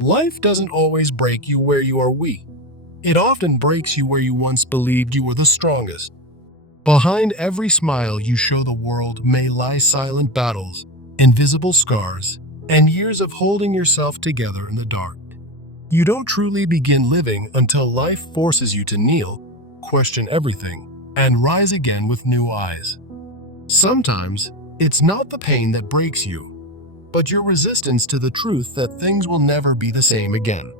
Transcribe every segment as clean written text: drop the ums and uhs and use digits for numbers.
Life doesn't always break you where you are weak. It often breaks you where you once believed you were the strongest. Behind every smile you show the world may lie silent battles, invisible scars, and years of holding yourself together in the dark. You don't truly begin living until life forces you to kneel, question everything, and rise again with new eyes. Sometimes, it's not the pain that breaks you, but your resistance to the truth that things will never be the same again.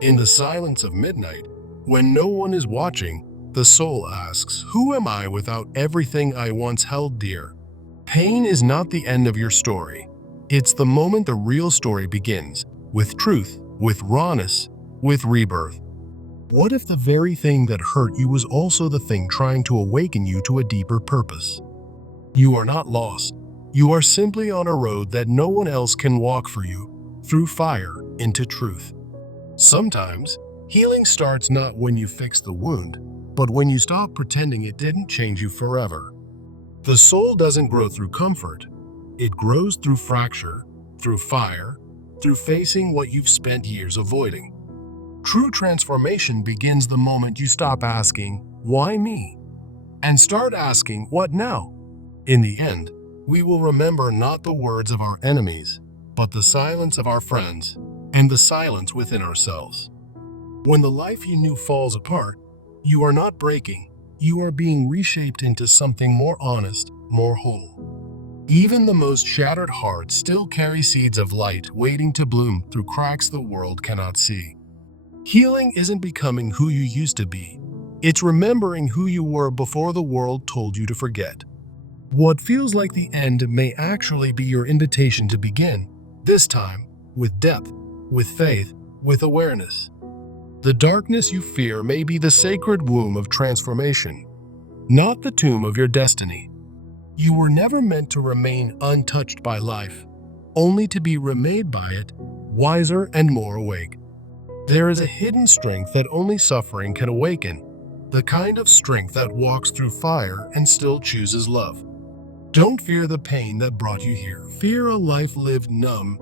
In the silence of midnight, when no one is watching, the soul asks, "Who am I without everything I once held dear?" Pain is not the end of your story. It's the moment the real story begins, with truth, with rawness, with rebirth. What if the very thing that hurt you was also the thing trying to awaken you to a deeper purpose? You are not lost. You are simply on a road that no one else can walk for you, through fire into truth. Sometimes, healing starts not when you fix the wound, but when you stop pretending it didn't change you forever. The soul doesn't grow through comfort. It grows through fracture, through fire, through facing what you've spent years avoiding. True transformation begins the moment you stop asking, "Why me?" and start asking, "What now?" In the end, we will remember not the words of our enemies, but the silence of our friends, and the silence within ourselves. When the life you knew falls apart, you are not breaking, you are being reshaped into something more honest, more whole. Even the most shattered hearts still carry seeds of light waiting to bloom through cracks the world cannot see. Healing isn't becoming who you used to be. It's remembering who you were before the world told you to forget. What feels like the end may actually be your invitation to begin, this time, with depth, with faith, with awareness. The darkness you fear may be the sacred womb of transformation, not the tomb of your destiny. You were never meant to remain untouched by life, only to be remade by it, wiser and more awake. There is a hidden strength that only suffering can awaken, the kind of strength that walks through fire and still chooses love. Don't fear the pain that brought you here. Fear a life lived numb,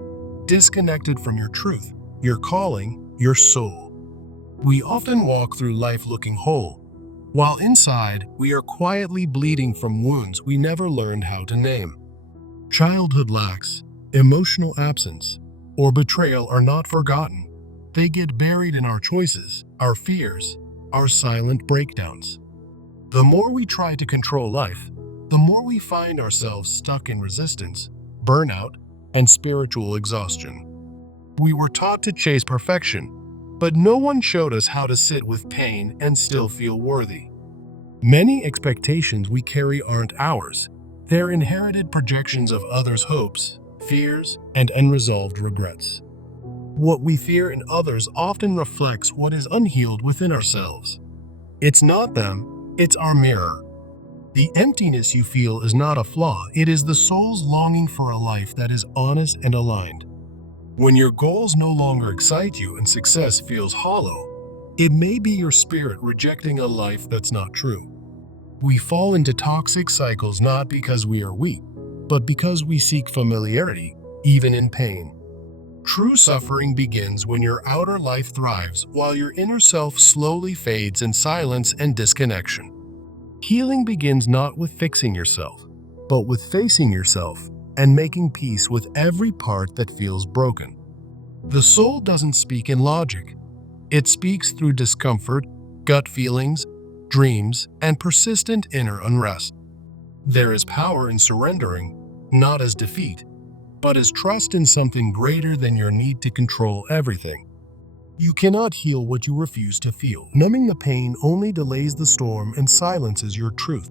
disconnected from your truth, your calling, your soul. We often walk through life looking whole, while inside we are quietly bleeding from wounds we never learned how to name. Childhood lacks, emotional absence, or betrayal are not forgotten. They get buried in our choices, our fears, our silent breakdowns. The more we try to control life, the more we find ourselves stuck in resistance, burnout, and spiritual exhaustion. We were taught to chase perfection, but no one showed us how to sit with pain and still feel worthy. Many expectations we carry aren't ours. They're inherited projections of others' hopes, fears, and unresolved regrets. What we fear in others often reflects what is unhealed within ourselves. It's not them, it's our mirror. The emptiness you feel is not a flaw, it is the soul's longing for a life that is honest and aligned. When your goals no longer excite you and success feels hollow, it may be your spirit rejecting a life that's not true. We fall into toxic cycles not because we are weak, but because we seek familiarity, even in pain. True suffering begins when your outer life thrives while your inner self slowly fades in silence and disconnection. Healing begins not with fixing yourself, but with facing yourself and making peace with every part that feels broken. The soul doesn't speak in logic. It speaks through discomfort, gut feelings, dreams, and persistent inner unrest. There is power in surrendering, not as defeat, but as trust in something greater than your need to control everything. You cannot heal what you refuse to feel. Numbing the pain only delays the storm and silences your truth.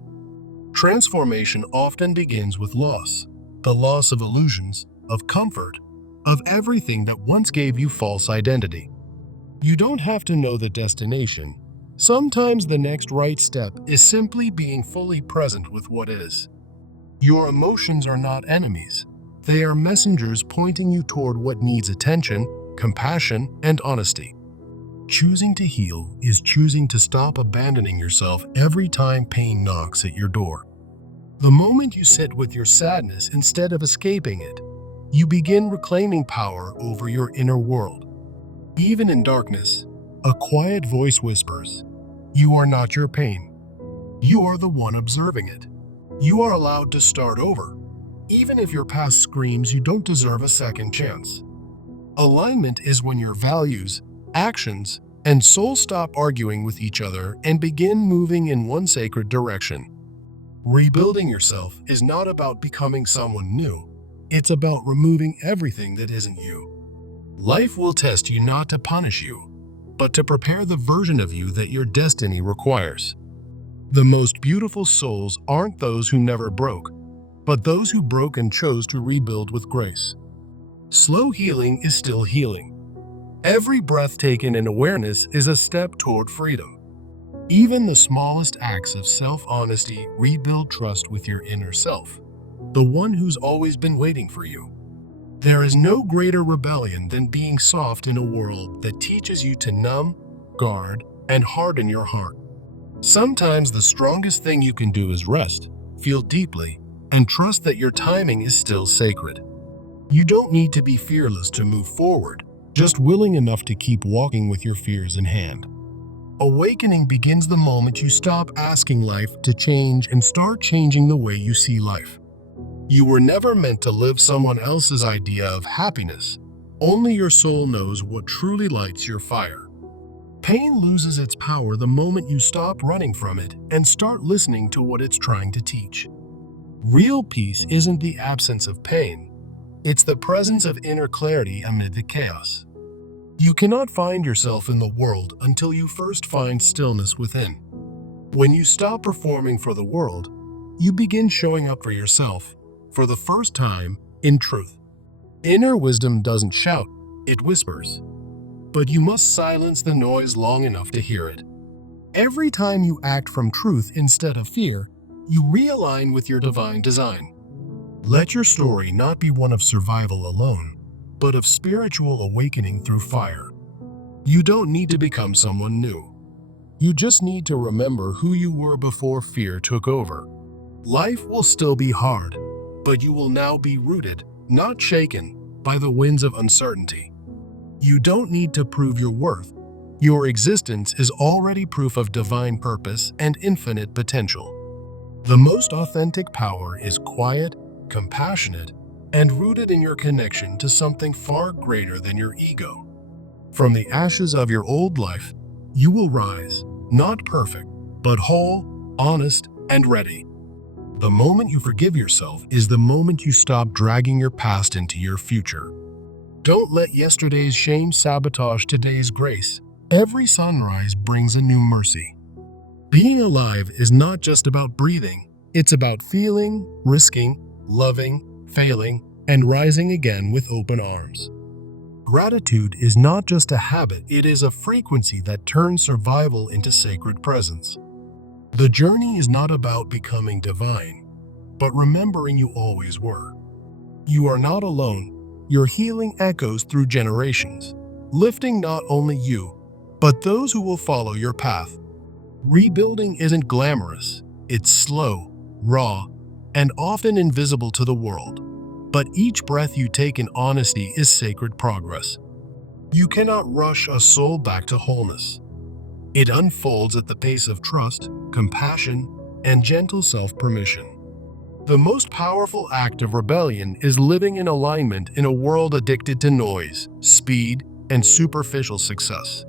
Transformation often begins with loss, the loss of illusions, of comfort, of everything that once gave you false identity. You don't have to know the destination. Sometimes the next right step is simply being fully present with what is. Your emotions are not enemies. They are messengers pointing you toward what needs attention, compassion, and honesty. Choosing to heal is choosing to stop abandoning yourself every time pain knocks at your door. The moment you sit with your sadness instead of escaping it, you begin reclaiming power over your inner world. Even in darkness, a quiet voice whispers, "You are not your pain. You are the one observing it." You are allowed to start over, even if your past screams you don't deserve a second chance. Alignment is when your values, actions, and soul stop arguing with each other and begin moving in one sacred direction. Rebuilding yourself is not about becoming someone new. It's about removing everything that isn't you. Life will test you not to punish you, but to prepare the version of you that your destiny requires. The most beautiful souls aren't those who never broke, but those who broke and chose to rebuild with grace. Slow healing is still healing. Every breath taken in awareness is a step toward freedom. Even the smallest acts of self-honesty rebuild trust with your inner self, the one who's always been waiting for you. There is no greater rebellion than being soft in a world that teaches you to numb, guard, and harden your heart. Sometimes the strongest thing you can do is rest, feel deeply, and trust that your timing is still sacred. You don't need to be fearless to move forward, just willing enough to keep walking with your fears in hand. Awakening begins the moment you stop asking life to change and start changing the way you see life. You were never meant to live someone else's idea of happiness. Only your soul knows what truly lights your fire. Pain loses its power the moment you stop running from it and start listening to what it's trying to teach. Real peace isn't the absence of pain, it's the presence of inner clarity amid the chaos. You cannot find yourself in the world until you first find stillness within. When you stop performing for the world, you begin showing up for yourself, for the first time, in truth. Inner wisdom doesn't shout, it whispers. But you must silence the noise long enough to hear it. Every time you act from truth instead of fear, you realign with your divine design. Let your story not be one of survival alone, but of spiritual awakening through fire. You don't need to become someone new. You just need to remember who you were before fear took over. Life will still be hard, but you will now be rooted, not shaken, by the winds of uncertainty. You don't need to prove your worth. Your existence is already proof of divine purpose and infinite potential. The most authentic power is quiet, compassionate, and rooted in your connection to something far greater than your ego. From the ashes of your old life, you will rise, not perfect, but whole, honest, and ready. The moment you forgive yourself is the moment you stop dragging your past into your future. Don't let yesterday's shame sabotage today's grace. Every sunrise brings a new mercy. Being alive is not just about breathing, it's about feeling, risking, loving, failing, and rising again with open arms. Gratitude is not just a habit, it is a frequency that turns survival into sacred presence. The journey is not about becoming divine, but remembering you always were. You are not alone. Your healing echoes through generations, lifting not only you, but those who will follow your path. Rebuilding isn't glamorous, it's slow, raw, and often invisible to the world. But each breath you take in honesty is sacred progress. You cannot rush a soul back to wholeness. It unfolds at the pace of trust, compassion, and gentle self-permission. The most powerful act of rebellion is living in alignment in a world addicted to noise, speed, and superficial success.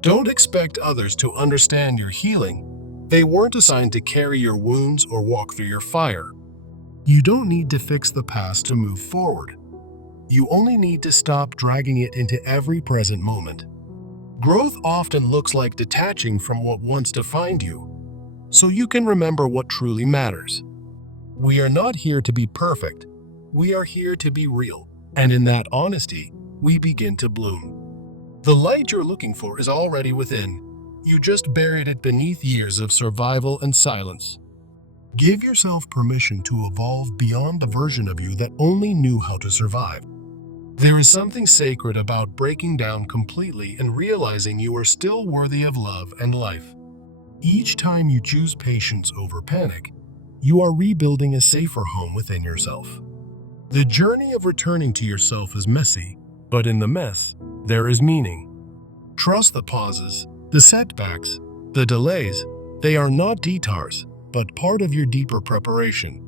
Don't expect others to understand your healing. They weren't assigned to carry your wounds or walk through your fire. You don't need to fix the past to move forward. You only need to stop dragging it into every present moment. Growth often looks like detaching from what once defined you, so you can remember what truly matters. We are not here to be perfect. We are here to be real. And in that honesty, we begin to bloom. The light you're looking for is already within. You just buried it beneath years of survival and silence. Give yourself permission to evolve beyond the version of you that only knew how to survive. There is something sacred about breaking down completely and realizing you are still worthy of love and life. Each time you choose patience over panic, you are rebuilding a safer home within yourself. The journey of returning to yourself is messy, But in the mess, there is meaning. Trust the pauses, the setbacks, the delays. They are not detours, but part of your deeper preparation.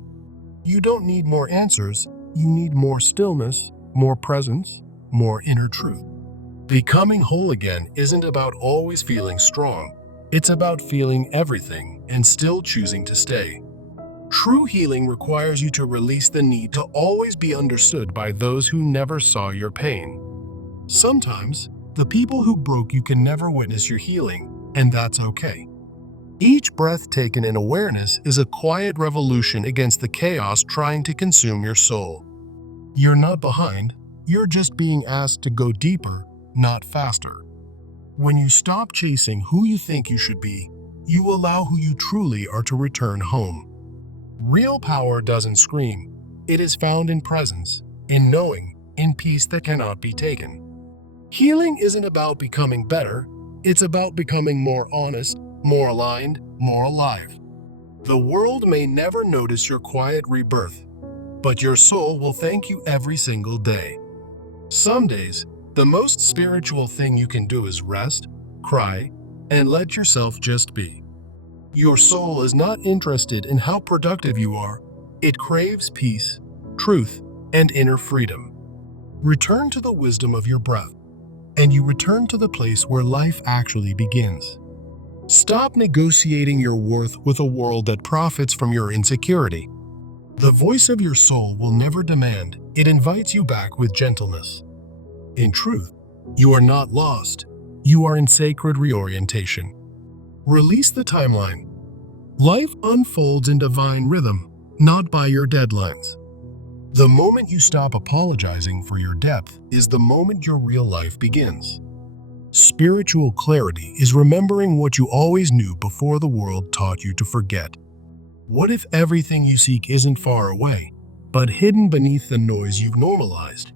You don't need more answers, you need more stillness, more presence, more inner truth. Becoming whole again isn't about always feeling strong. It's about feeling everything and still choosing to stay. True healing requires you to release the need to always be understood by those who never saw your pain. Sometimes, the people who broke you can never witness your healing, and that's okay. Each breath taken in awareness is a quiet revolution against the chaos trying to consume your soul. You're not behind, you're just being asked to go deeper, not faster. When you stop chasing who you think you should be, you allow who you truly are to return home. Real power doesn't scream. It is found in presence, in knowing, in peace that cannot be taken. Healing isn't about becoming better, it's about becoming more honest, more aligned, more alive. The world may never notice your quiet rebirth, but your soul will thank you every single day. Some days, the most spiritual thing you can do is rest, cry, and let yourself just be. Your soul is not interested in how productive you are. It craves peace, truth, and inner freedom. Return to the wisdom of your breath, and you return to the place where life actually begins. Stop negotiating your worth with a world that profits from your insecurity. The voice of your soul will never demand, it invites you back with gentleness. In truth, you are not lost. You are in sacred reorientation. Release the timeline. Life unfolds in divine rhythm, not by your deadlines. The moment you stop apologizing for your depth is the moment your real life begins. Spiritual clarity is remembering what you always knew before the world taught you to forget. What if everything you seek isn't far away, but hidden beneath the noise you've normalized?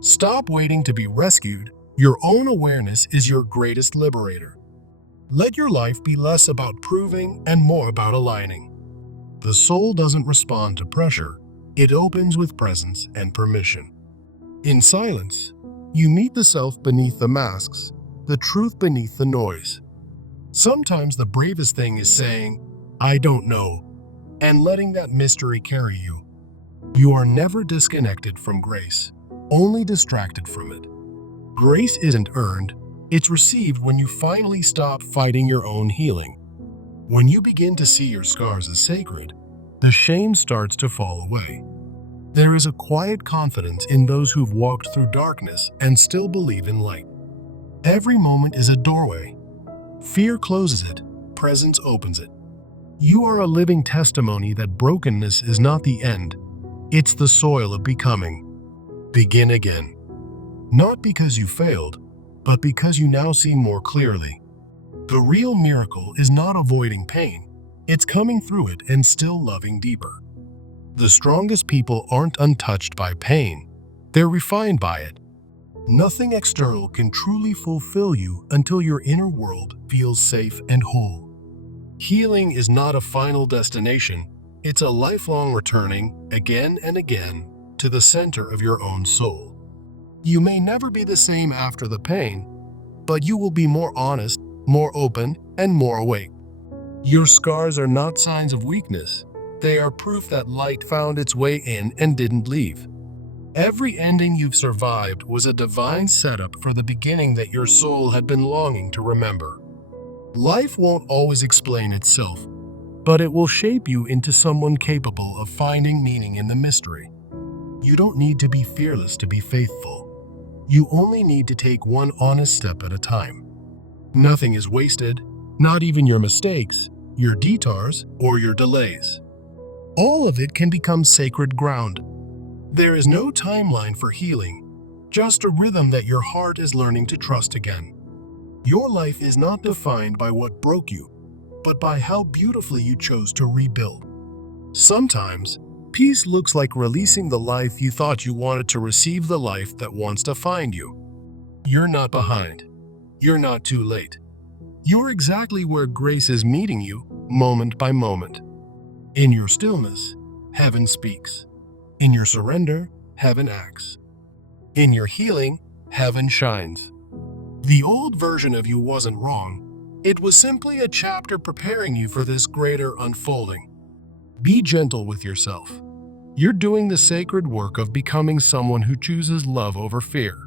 Stop waiting to be rescued. Your own awareness is your greatest liberator. Let your life be less about proving and more about aligning. The soul doesn't respond to pressure. It opens with presence and permission. In silence, you meet the self beneath the masks, the truth beneath the noise. Sometimes the bravest thing is saying, "I don't know," and letting that mystery carry you. You are never disconnected from grace, only distracted from it. Grace isn't earned, it's received when you finally stop fighting your own healing. When you begin to see your scars as sacred, the shame starts to fall away. There is a quiet confidence in those who've walked through darkness and still believe in light. Every moment is a doorway. Fear closes it, presence opens it. You are a living testimony that brokenness is not the end, it's the soil of becoming. Begin again. Not because you failed, but because you now see more clearly. The real miracle is not avoiding pain, it's coming through it and still loving deeper. The strongest people aren't untouched by pain, they're refined by it. Nothing external can truly fulfill you until your inner world feels safe and whole. Healing is not a final destination, it's a lifelong returning, again and again, to the center of your own soul. You may never be the same after the pain, but you will be more honest, more open, and more awake. Your scars are not signs of weakness. They are proof that light found its way in and didn't leave. Every ending you've survived was a divine setup for the beginning that your soul had been longing to remember. Life won't always explain itself, but it will shape you into someone capable of finding meaning in the mystery. You don't need to be fearless to be faithful. You only need to take one honest step at a time. Nothing is wasted, not even your mistakes, your detours, or your delays. All of it can become sacred ground. There is no timeline for healing, just a rhythm that your heart is learning to trust again. Your life is not defined by what broke you, but by how beautifully you chose to rebuild. Sometimes, peace looks like releasing the life you thought you wanted to receive the life that wants to find you. You're not behind. You're not too late. You're exactly where grace is meeting you, moment by moment. In your stillness, heaven speaks. In your surrender, heaven acts. In your healing, heaven shines. The old version of you wasn't wrong. It was simply a chapter preparing you for this greater unfolding. Be gentle with yourself. You're doing the sacred work of becoming someone who chooses love over fear.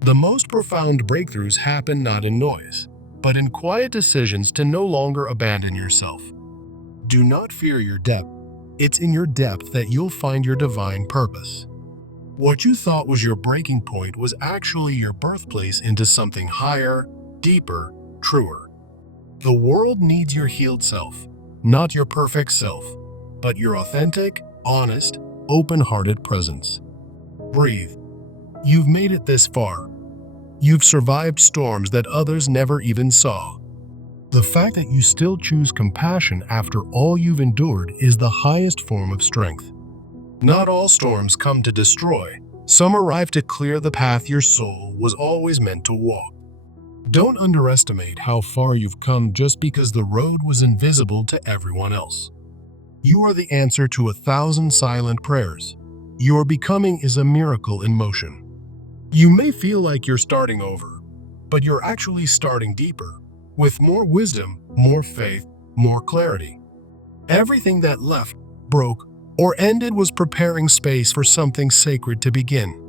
The most profound breakthroughs happen not in noise, but in quiet decisions to no longer abandon yourself. Do not fear your depth. It's in your depth that you'll find your divine purpose. What you thought was your breaking point was actually your birthplace into something higher, deeper, truer. The world needs your healed self, not your perfect self, but your authentic, honest, open-hearted presence. Breathe. You've made it this far. You've survived storms that others never even saw. The fact that you still choose compassion after all you've endured is the highest form of strength. Not all storms come to destroy. Some arrive to clear the path your soul was always meant to walk. Don't underestimate how far you've come just because the road was invisible to everyone else. You are the answer to 1,000 silent prayers. Your becoming is a miracle in motion. You may feel like you're starting over, but you're actually starting deeper, with more wisdom, more faith, more clarity. Everything that left, broke, or ended was preparing space for something sacred to begin.